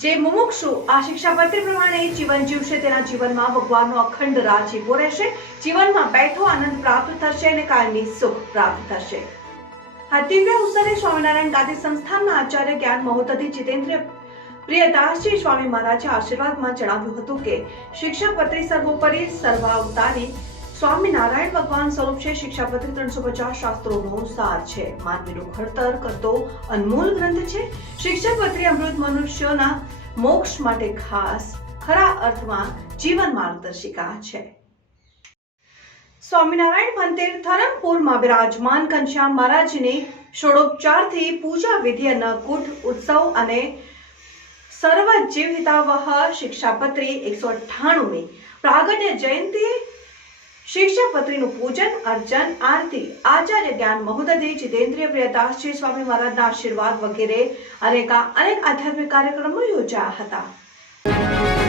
જે મુમુક્ષુ આ શિક્ષાપત્રી પ્રમાણે જીવન જીવશે તેના જીવનમાં ભગવાનનો અખંડ રાજ ઊભો રહેશે, જીવનમાં બેઠો આનંદ પ્રાપ્ત થશે અને કાયમી સુખ પ્રાપ્ત થશે। આ દિવ્ય અવસરે સ્વામિનારાયણ ગાદી સંસ્થાનના આચાર્ય જ્ઞાન મહોદધિ જીતેન્દ્ર પ્રિયદાસજી સ્વામી મહારાજે આશીર્વાદમાં જણાવ્યું હતું કે શિક્ષાપત્રી સર્વોપરી સર્વાવતારી સ્વામિનારાયણ ભગવાન સ્વરૂપ છે। શિક્ષાપત્રી 350 શાસ્ત્રોનો સાર છે, માનવીનું ઘડતર કરતો અનમોલ ગ્રંથ છે। શિક્ષાપત્રી અમૃત મનુષ્યોના મોક્ષ માટે ખાસ ખરા અર્થમાં જીવન માર્ગદર્શિકા છે। સ્વામિનારાયણ મંદિર ધરમપુરમાં બિરાજમાન ઘનશ્યામ મહારાજની ષોડોપચારથી પૂજા વિધિ, અન્નકૂટ ઉત્સવ અને સર્વજીવ હિતાવહ શિક્ષાપત્રી 198મી પ્રાગટ્ય જયંતિ શિક્ષાપત્રીનું પૂજન અર્ચન આરતી આચાર્ય જ્ઞાન મહોદધિ જીતેન્દ્ર પ્રિયદાસજી સ્વામી મહારાજના આશીર્વાદ વગેરે અનેક આધ્યાત્મિક કાર્યક્રમો યોજાયા હતા।